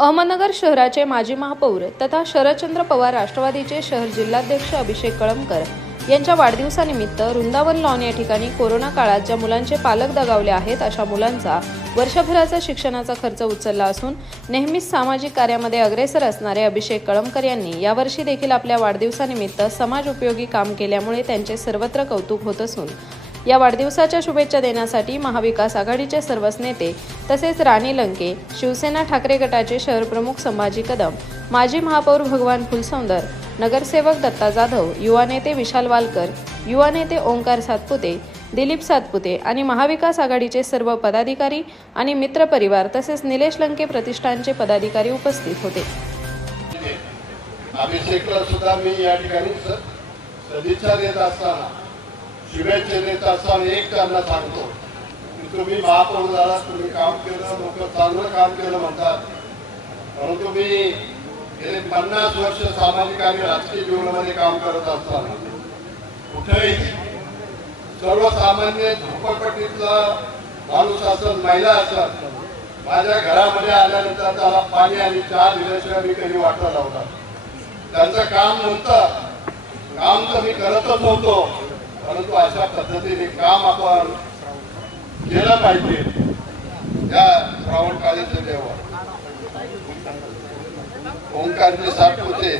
अहमदनगर शहराचे माजी महापौर तथा शरदचंद्र पवार राष्ट्रवादीचे शहर जिल्हाध्यक्ष अभिषेक कळमकर यांच्या वाढदिवसानिमित्त वृंदावन लॉन या ठिकाणी कोरोना काळात ज्या मुलांचे पालक दगावले आहेत अशा मुलांचा वर्षभराचा शिक्षणाचा खर्च उचलला असून नेहमीच सामाजिक कार्यामध्ये अग्रेसर असणारे अभिषेक कळमकर यांनी यावर्षी देखील आपल्या वाढदिवसानिमित्त समाज उपयोगी काम केल्यामुळे त्यांचे सर्वत्र कौतुक होत असून या वाढदिवसाच्या शुभेच्छा देण्यासाठी महाविकास आघाडीचे सर्वच नेते तसेच राणी लंके शिवसेना ठाकरे गटाचे शहर प्रमुख संभाजी कदम माजी महापौर भगवान फुलसौंदर नगरसेवक दत्ता जाधव युवा नेते विशाल वालकर युवा नेते ओंकार सातपुते दिलीप सातपुते आणि महाविकास आघाडीचे सर्व पदाधिकारी आणि मित्रपरिवार तसेच निलेश लंके प्रतिष्ठानचे पदाधिकारी उपस्थित होते. अभिषेकला सुद्धा मी या ठिकाणी सदिच्छा देत असताना शुभेच्छा देत असताना एक त्यांना सांगतो की तुम्ही महापौर झाला तुम्ही काम केलं लोक चांगलं काम केलं म्हणतात. परंतु मी गेले पन्नास वर्ष सामाजिक आणि राजकीय जीवनामध्ये काम करत असताना कुठेही सर्वसामान्य झोपडपट्टीतला माणूस असेल महिला असेल माझ्या घरामध्ये आल्यानंतर त्याला पाणी आणि चहा दिल्याशिवाय मी कधी वाटला लावला त्यांचं काम नव्हतं. काम तर मी करतच नव्हतो परंतु अशा पद्धतीने काम आपण केलं पाहिजे. या श्रावण काळीचे देवा ओंकारचे साठ होते.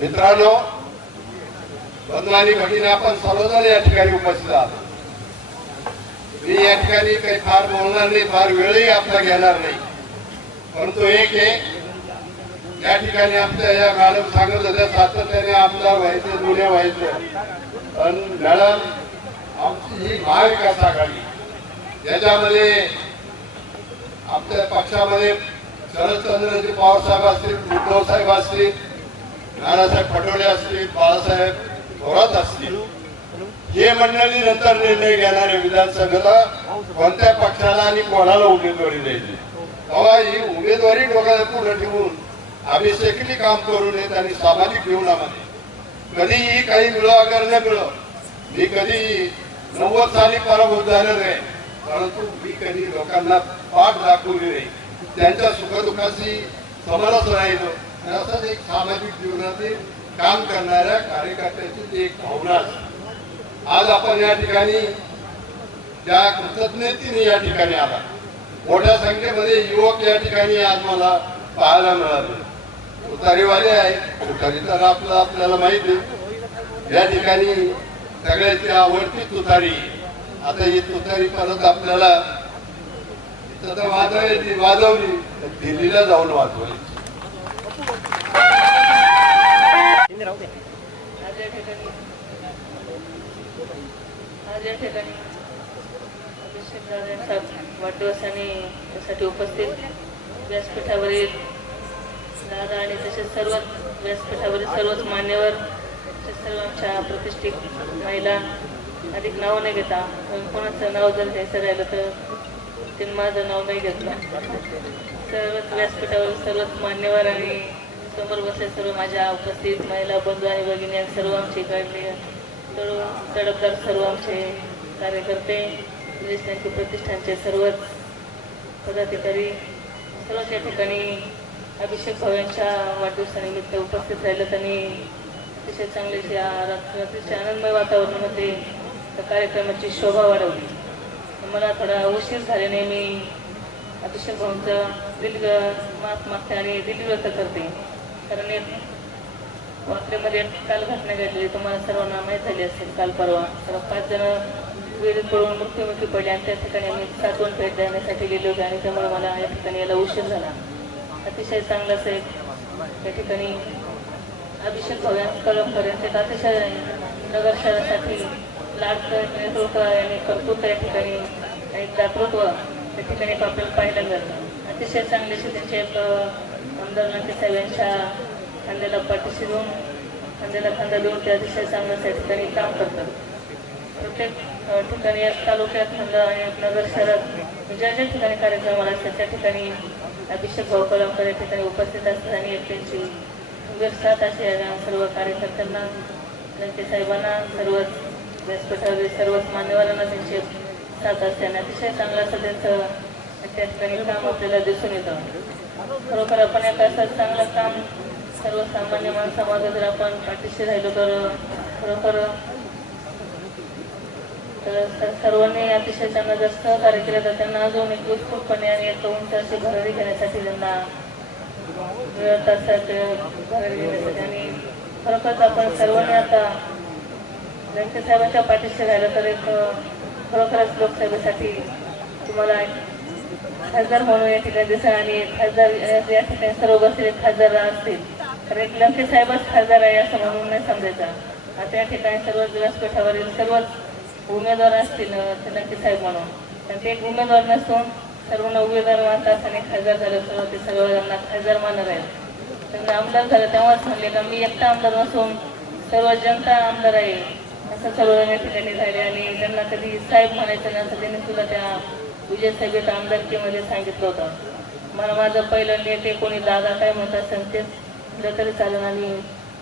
मित्रांनो बंधू आणि भगिनी आपण सर्वजण या ठिकाणी उपस्थित आहात. मी या ठिकाणी काही फार बोलणार नाही फार वेळही आपला घेणार नाही. परंतु एक आहे या ठिकाणी आमच्या या मॅडम सांगत होत्या सातत्याने आमदार व्हायचे गुन्हे व्हायचे. पण मॅडम आमची ही महाविकास आघाडी याच्यामध्ये आमच्या पक्षामध्ये शरदचंद्रजी पवार साहेब असतील उद्धव साहेब असतील नानासाहेब पटोले असतील बाळासाहेब थोरात असतील. हे मंडळी नंतर निर्णय घेणारे विधानसभेला कोणत्या पक्षाला आणि कोणाला उमेदवारी द्यायची? तेव्हा ही उमेदवारी डोक्याला पुढे ठेवून अभिषेकली काम करू नये त्यांनी सामाजिक जीवनामध्ये कधीही काही मिळो अगर न मिळो मी कधी नव्वद साली पराभूत झालेलो आहे परंतु मी कधी लोकांना पाठ दाखवली नाही. त्यांच्या सुखदुःखाशी समरस राहिलो. असंच एक सामाजिक जीवनातील काम करणाऱ्या कार्यकर्त्याची ती एक भावना असते. आज आपण या ठिकाणी त्या कृतज्ञतेने या ठिकाणी आला. मोठ्या संख्येमध्ये युवक या ठिकाणी आज मला पाहायला मिळाले. तुतारीवाले आहेत. तुतारी तर आपलं आपल्याला माहिती. आहे या ठिकाणी सगळ्याची आवडती तुतारी आता ही तुतारी परत आपल्याला वाजवायची वाजवली. तर दिल्लीला जाऊन वाजवायची. आज या ठिकाणी. आज या ठिकाणी. अभिषेक दादांचा वाढदिवसाने साठी उपस्थित व्यासपीठावरील दादा आणि तसेच सर्व व्यासपीठावरील सर्वच मान्यवर तसेच सर्व आमच्या प्रतिष्ठित महिला अधिक नाव नाही घेता पण कोणाचं नाव जर घ्यायचं राहिलं तर त्यांनी माझं नाव नाही घेतलं सर्वच व्यासपीठावरील सर्वच मान्यवर आणि समोर बसले सर्व माझ्या उपस्थित महिला बंधू आणि भगिनी आणि सर्व आमचे काढले तळून तडफदार सर्व आमचे कार्यकर्ते त्यांचे प्रतिष्ठानचे सर्वच पदाधिकारी सर्वच या ठिकाणी अभिषेक भाऊ यांच्या वाढदिवसानिमित्त उपस्थित राहिलं त्यांनी अतिशय चांगले असे अतिशय आनंदमय वातावरणामध्ये त्या कार्यक्रमाची शोभा वाढवली. मला थोडा उशीर झाल्याने मी अभिषेक भाऊंचं दिल माफ मागते आणि दिल व्यक्त करते. कारण एक वाकडेमध्ये काल घटना घडलेली तुम्हाला सर्वांना माहीत झाली असेल काल परवा. तर पाच जण विहिरीत पडून मृत्युमुखी पडले आणि त्या ठिकाणी आम्ही सातवण भेट देण्यासाठी गेलो होते आणि त्यामुळे मला या ठिकाणी याला उशीर झाला. अतिशय चांगलं असेल. त्या ठिकाणी अभिषेक भाऊ कळमकर यांचे अतिशय नगर शहरासाठी लाट नेतृत्व आणि कर्तृत्व या ठिकाणी आणि दातृत्व त्या ठिकाणी आपल्याला पाहिलं जातं. अतिशय चांगले असे त्यांचे एक आमदार नाते साहेब यांच्या खांद्याला पाठीशी देऊन खांद्याला खांदा देऊन ते अतिशय चांगलं त्या ठिकाणी काम करतात. प्रत्येक ठिकाणी या तालुक्यात म्हणलं आणि नगर शहरात म्हणजे ज्या ज्या ठिकाणी कार्यक्रम असतात. त्या ठिकाणी अभिषेक भाऊ कलमकर या ठिकाणी उपस्थित असतात आणि एक त्यांची विरसात असे या सर्व कार्यकर्त्यांना त्यांचे साहेबांना सर्वच व्यासपीठावरील सर्वच मान्यवरांना त्यांचे साथ असते आणि अतिशय चांगलं असं त्यांचं त्या ठिकाणी काम आपल्याला दिसून येतं. खरोखर आपण एक असं चांगलं काम सर्वसामान्य माणसामागे जर आपण पाठीशी राहिलो तर खरोखर तर सर्वांनी अतिशय त्यांना जर सहकार्य केलं तर त्यांना अजून एक उत्सुकपणे आणि एक उंच अशी भरारी घेण्यासाठी त्यांना मिळत असतात भरारी घेण्यासाठी. आणि खरोखरच आपण सर्वांनी आता लंके साहेबांच्या पाठीशी राहिलं तर एक खरोखरच लोकसभेसाठी तुम्हाला खासदार म्हणून या ठिकाणी दिसेल आणि खासदार या ठिकाणी सर्व बसलेले खासदार असतील. तर एक लंके साहेबच खासदार आहे असं म्हणून नाही समजायचं. आता या ठिकाणी सर्व व्यासपीठावरील सर्वच उमेदवार असतील अं, ते साहेब म्हणून. तर ते एक उमेदवार नसून सर्वांना उमेदवार मानतात आणि खासदार झालं सर्व ते सगळ्यांना खासदार मानणार आहेत. त्यांना आमदार झालं तेव्हाच म्हणले का मी एकटा आमदार नसून सर्व जनता आमदार आहे. असं सर्व ठिकाणी झाले आणि त्यांना कधी साहेब म्हणायचं नाही असं त्यांनी सुद्धा त्या विजय साहेब आमदारकीमध्ये सांगितलं होतं. मला माझं पहिलं नेते कोणी दादा काय म्हणत असेल तेच म्हटलं तरी चालेल आणि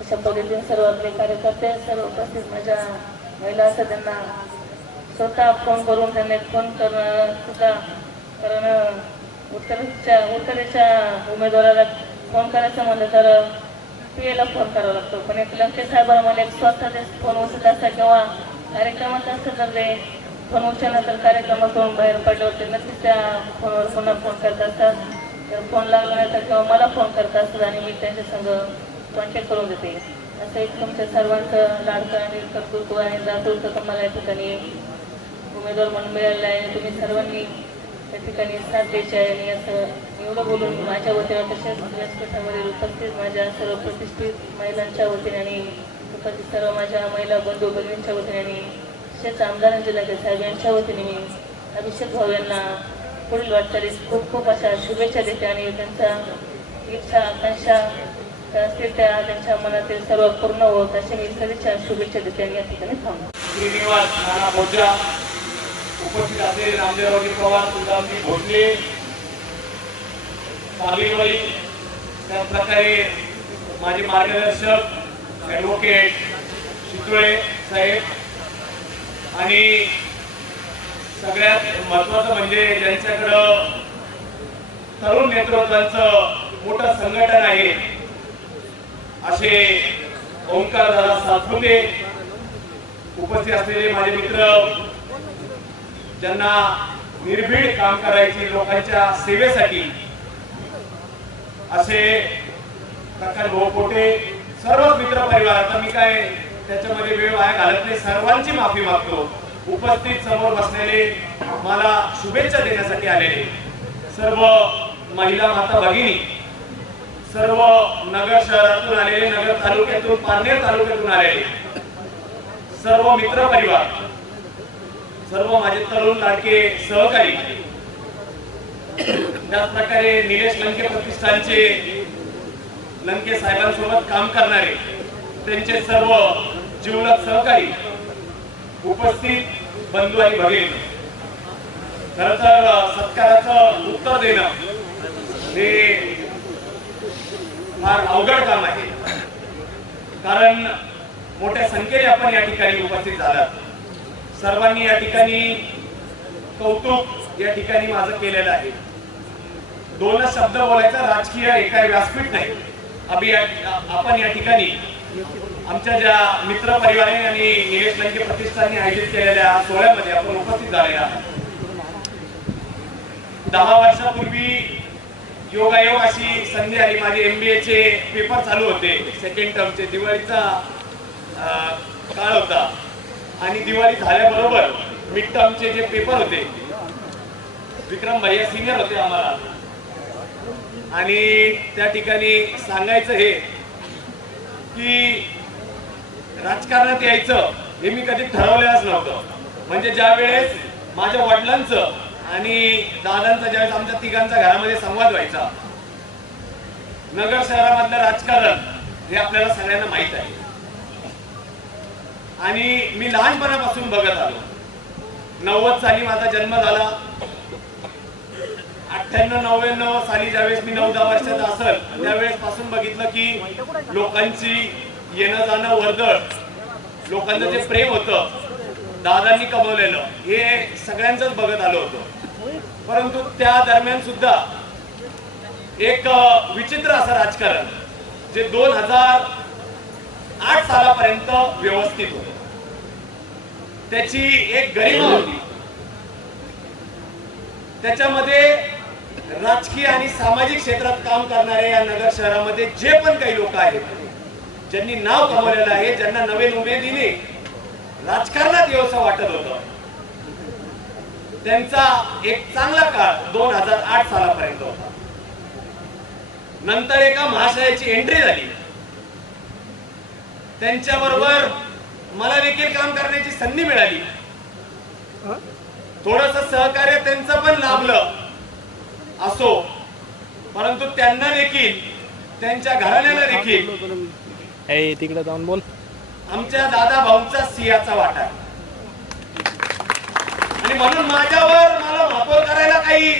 अशा पद्धतीने सर्व आपले कार्यकर्ते सर्व उपस्थित माझ्या महिला असं त्यांना स्वतः फोन करून त्यांनी फोन करणं सुद्धा कारण उत्तरेच्या उत्तरेच्या उमेदवाराला फोन करायचं म्हणलं तर पी एला फोन करावा लागतो. पण एक लंके साहेबांना मला एक स्वतः फोन उचलला असतात किंवा कार्यक्रमात असतं तर ते फोन उचलल्यानंतर कार्यक्रमातून बाहेर पडल्यावरती नक्कीच त्या फोनवर पुन्हा फोन करत असतात तर फोन लागला नाही तर किंवा मला फोन करत असतात आणि मी त्यांच्या संग कॉन्टॅक्ट करून देते. असं एक तुमच्या सर्वांचं लाडकं आणि कर्तृत्व आणि दातृत्व तुम्हाला या ठिकाणी उमेदवार म्हणून मिळालेला आहे तुम्ही सर्वांनी त्या ठिकाणी साथ द्यायची आहे आणि असं एवढं बोलून माझ्या वतीनं तसेच व्यासपीठावरील उपस्थित माझ्या सर्व प्रतिष्ठित महिलांच्या वतीने आणि उपस्थित सर्व माझ्या महिला बंधू बहिणींच्या वतीने आणि तसेच आमदार जिल्ह्याचे साहेब यांच्या वतीने मी अभिषेक भाऊ यांना पुढील वाटचालीस खूप खूप अशा शुभेच्छा देते आणि त्यांचा इच्छा आकांक्षा त्या असतील त्या त्यांच्या मनातील सर्व पूर्ण होत असे मी सदिच्छा शुभेच्छा देते आणि या ठिकाणी थांबतो. श्रीनिवास नाना उपस्थित असलेले रामदेवरावजी पवार सुलतानजी भोसले साबीरबाई त्याचप्रकारे माझे मार्गदर्शक ॲडव्होकेट शितुळे साहेब आणि सगळ्यात महत्वाचं म्हणजे ज्यांच्याकडं तरुण नेतृत्वाचं मोठं संघटन आहे असे ओंकार दादा सातपुते उपस्थित असलेले माझे मित्र ज्यांना निर्भीड काम करायचे लोकांच्या सेवेसाठी असे प्रकाश भाऊ कोटे सर्व मित्र परिवार आता मी काय त्याच्यामध्ये वेळ वाया घालत नाही सर्वांची माफी मागतो. उपस्थित समोर बसलेले मला शुभेच्छा देण्यासाठी आलेले. सर्व महिला माता भगिनी सर्व नगर शहरातून आलेले नगर तालुक्यातून पारनेर तालुक्यातून आलेले सर्व मित्र परिवार सर्व माझे तरुण लाडके सहकारी. त्याच प्रकारे निलेश लंके प्रतिष्ठानचे लंके साहेबांसोबत काम करणारे त्यांचे सर्व जीवनात सहकारी उपस्थित बंधू आणि भगिनी. खर तर सत्काराचं उत्तर देणं हे फार अवघड काम आहे. कारण मोठ्या संख्येने आपण या ठिकाणी उपस्थित झाला सर्वांनी या ठिकाणी कौतुक या ठिकाणी माझं केलेलं आहे. दोनच शब्द बोलायचा राजकीय एका व्यासपीठ नाही. अभि आपण या ठिकाणी आमच्या ज्या मित्र परिवाराने आणि निलेश लंके प्रतिष्ठानने आयोजित केलेल्या सोहळ्यामध्ये आपण उपस्थित झालेला आहात. दहा वर्षापूर्वी योगायोग अशी संधी आली. माझे एमबीए चे पेपर चालू होते सेकंड टर्मचे दिवाळीचा अं, काळ होता. आणि दिवाळी झाल्याबरोबर मिड टर्मचे जे पेपर होते विक्रम भैया सिनियर होते आम्हाला. आणि त्या ठिकाणी सांगायचं हे की राजकारणात यायचं हे मी कधी ठरवलेलंच नव्हतं. म्हणजे ज्या वेळेस माझ्या वडिलांचं आणि दादांचा ज्यावेळेस आमच्या तिघांचा घरामध्ये संवाद व्हायचा नगर शहरामधलं राजकारण हे आपल्याला सगळ्यांना माहीत आहे. आणि मी लहानपणापासून बघत आलो. नव्वद साली माझा जन्म झाला. अठ्ठ्याण्णव नव्याण्णव साली ज्यावेळेस मी नऊ दहा वर्षाचा असेल त्यावेळेस पासून बघितलं की लोकांची येणं जाणं वर्दळ लोकांचं जे प्रेम होतं दादांनी कमवलेलं हे सगळ्यांचंच बघत आलो होतो. परंतु त्या दरम्यान सुद्धा एक विचित्र असं राजकारण जे दोन हजार आठ सालापर्यंत व्यवस्थित होते. त्याची एक गरिमा होती. त्याच्यामध्ये राजकीय आणि सामाजिक क्षेत्रात काम करणाऱ्या या नगर शहरामध्ये जे पण काही लोक आहेत ज्यांनी नाव कमवलेलं आहे ज्यांना नवीन उमेदीने राजकारणात व्यवसाय वाटत होत त्यांचा एक चांगला काळ दोन हजार आठ सालापर्यंत होता. नंतर एका महाशयाची एंट्री झाली. त्यांच्याबरोबर मला देखील काम करण्याची संधी मिळाली. थोडस सहकार्य त्यांचं पण लाभलं असो. परंतु त्यांना देखील त्यांच्या घराण्याला देखील. तिकडे जाऊन बोल. आमच्या दादा भाऊंचा सिंहाचा वाटा. आहे. आणि म्हणून माझ्यावर मला महापौर करायला काही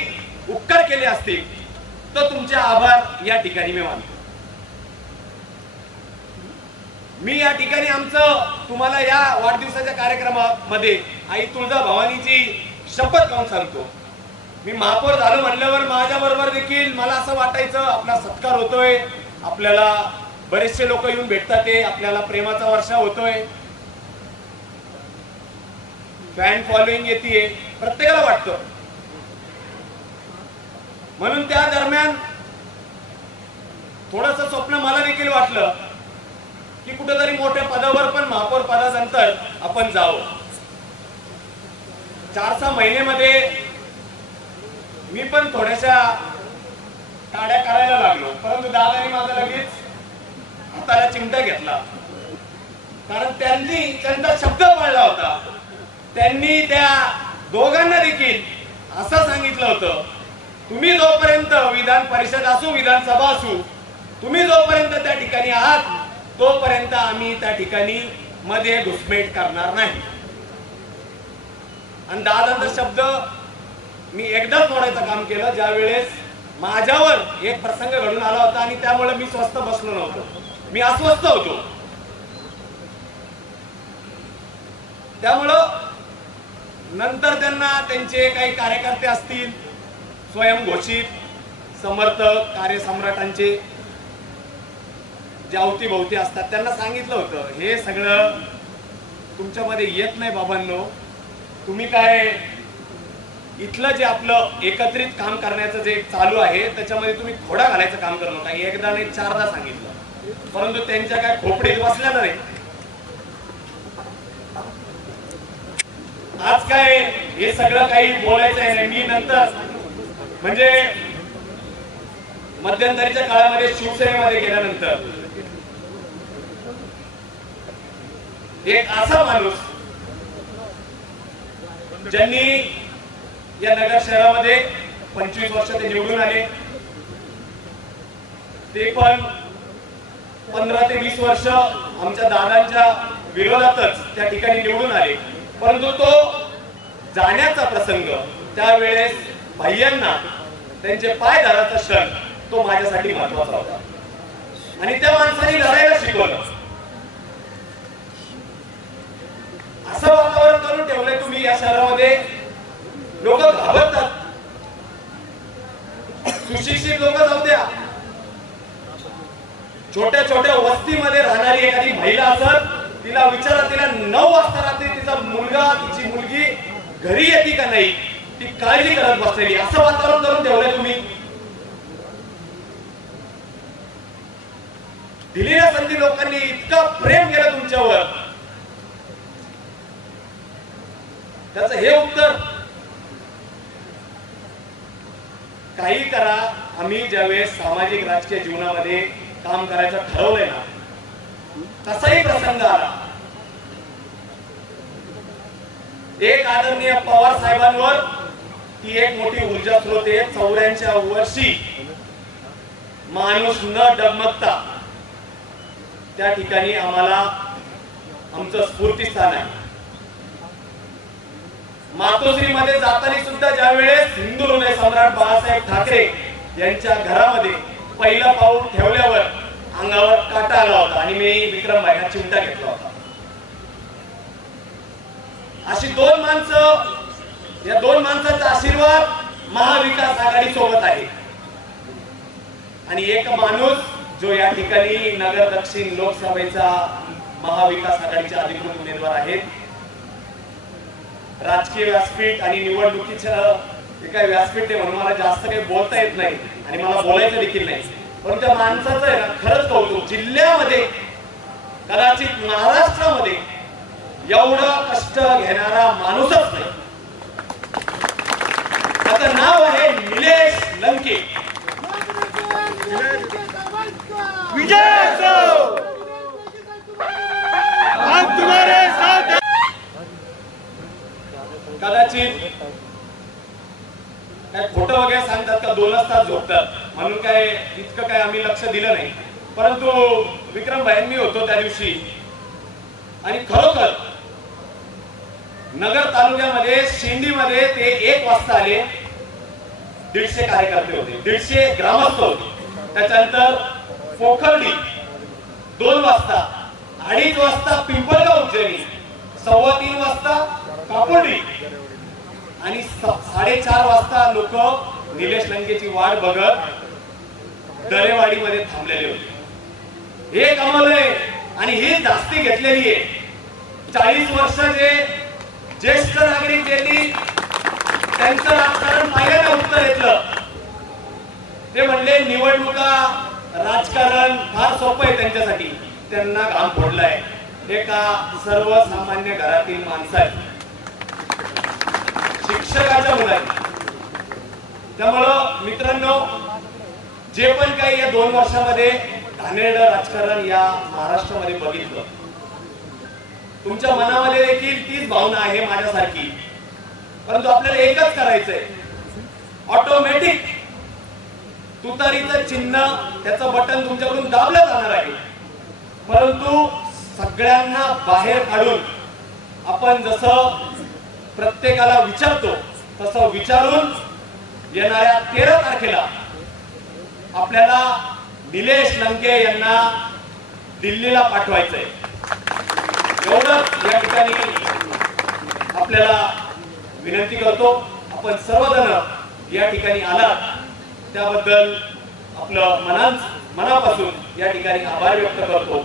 उपकार केले असतील तर तुमचे आभार या ठिकाणी मी मानतो. मी या ठिकाणी आमचं तुम्हाला या वाढदिवसाच्या कार्यक्रमामध्ये आई तुळजा भवानीची शपथ घेऊन सांगतो. मी महापौर झालो म्हणल्यावर माझ्या बरोबर देखील मला असं वाटायचं आपला सत्कार होतोय आपल्याला बरेचसे लोक येऊन भेटतात ते आपल्याला प्रेमाचा वर्षा होतोय. फॅन फॉलोईंग येते प्रत्येकाला वाटतं. म्हणून त्या दरम्यान थोडस स्वप्न मला देखील वाटलं की कुठेतरी मोठ्या पदावर पण महापौर पदानंतर आपण जावं. चार सहा महिन्यामध्ये मी पण थोड्याशा टाड्या करायला लागलो. परंतु दादाने माझा लगेच हाताला चिमटा घेतला. कारण त्यांनी त्यांचा शब्द पाळला होता. त्यांनी त्या दोघांना देखील असं सांगितलं होतं तुम्ही जोपर्यंत विधान परिषद असू विधानसभा असू तुम्ही जोपर्यंत त्या ठिकाणी आहात तोपर्यंत आम्ही त्या ठिकाणी मध्ये घुसमेट करणार नाही. आणि दादांचा शब्द मी एकदाच म्हणायचं काम केलं ज्या वेळेस माझ्यावर एक प्रसंग घडून आला होता आणि त्यामुळे मी स्वस्त बसलो नव्हतो. मी अस्वस्थ होतो. त्यामुळं नंतर त्यांना त्यांचे काही कार्यकर्ते असतील स्वयंघोषित समर्थक कार्यसम्राटांचे जे अवतीभोवती असतात त्यांना सांगितलं होतं हे सगळं तुमच्यामध्ये येत नाही बाबांनो. तुम्ही काय इथलं जे आपलं एकत्रित काम करण्याचं जे चालू आहे त्याच्यामध्ये तुम्ही खोडा घालायचं काम करू नका. एकदा नाही चारदा सांगितलं. परंतु त्यांच्या काय खोपडीत बसल्या नाही आज काय हे सगळं काही बोलायचं आहे मी नंतर म्हणजे मध्यंतरीच्या काळामध्ये शिवसेनेमध्ये गेल्यानंतर एक असा माणूस ज्यांनी या नगर शहरामध्ये पंचवीस वर्ष ते निवडून आले. ते पण पंधरा ते वीस वर्ष आमच्या दादांच्या विरोधातच त्या ठिकाणी निवडून आले. परंतु तो जाण्याचा प्रसंग त्यावेळेस भाय्यांना त्यांचे पाय धराचा क्षण तो माझ्यासाठी महत्त्वाचा होता. आणि त्या माणसाने लढायला शिकवलं. असं वातावरण करून ठेवलंय तुम्ही या शहरामध्ये. लोक घाबरतात. सुशिक्षित लोक जाऊ द्या. छोट्या छोट्या वस्तीमध्ये राहणारी एखादी महिला असत तिला विचारा तिला नऊ वाजता रात्री तिचा मुलगा तिची मुलगी घरी येते का नाही ती काळजी करत बसलेली. असं वातावरण करून ठेवलंय तुम्ही. दिलेल्या संधी लोकांनी इतका प्रेम केलं तुमच्यावर. त्याचं हे उत्तर. काही करा आम्ही ज्यावेळेस सामाजिक राजकीय जीवनामध्ये काम करायचं ठरवलंय ना तसाही प्रसंग आला. एक आदरणीय पवार साहेबांवर ती एक मोठी ऊर्जा स्रोत आहे चौऱ्याच्या वर्षी. माणूस न डगमगता त्या ठिकाणी आम्हाला आमचं स्फूर्तीस्थान आहे. मातोश्री मध्ये जाताना सुद्धा ज्या वेळेस हिंदू हृदय सम्राट बाळासाहेब ठाकरे यांच्या घरामध्ये पहिला पाऊल ठेवल्यावर अंगावर काटा आला होता आणि मी विक्रम भाईना चिमटा घेतला होता. अशी दोन माणसं या दोन माणसांचा आशीर्वाद महाविकास आघाडी सोबत आहे. आणि एक माणूस जो या ठिकाणी नगर दक्षिण लोकसभेचा महाविकास आघाडीचे अधिकृत उमेदवार आहेत राजकीय व्यासपीठ आणि निवडणुकीचं हे काय व्यासपीठ आहे म्हणून मला जास्त काही बोलता येत नाही आणि मला बोलायचं देखील नाही. पण त्या माणसाचं आहे ना खरंच कौतुक. जिल्ह्यामध्ये कदाचित महाराष्ट्रामध्ये एवढं कष्ट घेणारा माणूसच नाही. त्याचं नाव आहे निलेश लंके. कदाचित काय खोटं वगैरे सांगतात का? दोनच तास झोपतात. म्हणून काय इतकं काय आम्ही लक्ष दिलं नाही. परंतु विक्रम भाईंनी होतो त्या दिवशी. आणि खरोखर नगर तालुक्यामध्ये शेंडीमध्ये ते एक वाजता आले. दीडशे कार्यकर्ते होते. दीडशे ग्रामस्थ होते. त्याच्यानंतर पोखर्डी दोन वाजता अडीच वाजता पिंपळगाव उज्जैनी सव्वा तीन वाजता कापडली आणि साडेचार वाजता लोक निलेश लंकेची वाट बघत दरेवाडीमध्ये थांबलेले होते. हे कमल आहे आणि ही जास्ती घेतलेली आहे. चाळीस वर्ष ज्येष्ठ नागरिक ज्यांनी त्यांचं राजकारण पाहिल्यानं उत्तर घेतलं? ते म्हणले निवडणुका राजकारण फार सोपं आहे त्यांच्यासाठी. त्यांना घाम फोडलाय. का सर्वसामान्य घरातील माणसं आहेत? शिक्षकाच्या मुलांनी त्यामुळं मित्रांनो जे पण काही या दोन वर्षामध्ये घाणेरडं राजकारण या महाराष्ट्रामध्ये बघितलं तुमच्या मनामध्ये देखील तीच भावना आहे माझ्यासारखी. परंतु आपल्याला एकच करायचंय. ऑटोमॅटिक तुतारीचं चिन्ह त्याचं बटन तुमच्याकडून दाबलं जाणार आहे. परंतु सगळ्यांना बाहेर काढून आपण जसं प्रत्येकाला विचारतो तसं विचारून येणाऱ्या तेरा तारखेला आपल्याला निलेश लंके यांना दिल्लीला पाठवायचंय. एवढंच या ठिकाणी आपल्याला विनंती करतो. आपण सर्वजण या ठिकाणी आलात. त्याबद्दल आपलं मनाच मनापासून या ठिकाणी आभार व्यक्त करतो.